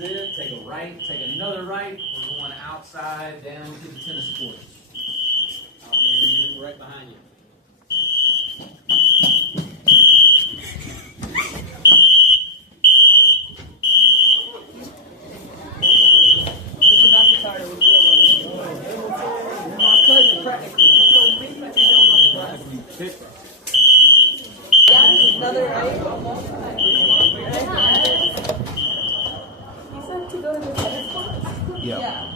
exit, take a right, take another right. We're going outside down to the tennis courts. I'll be right behind you. Mr. McIntyre was real on it. My cousin practically. He told me that he don't have to Yeah, another right. He said to go to the tennis courts. Yeah. Yeah.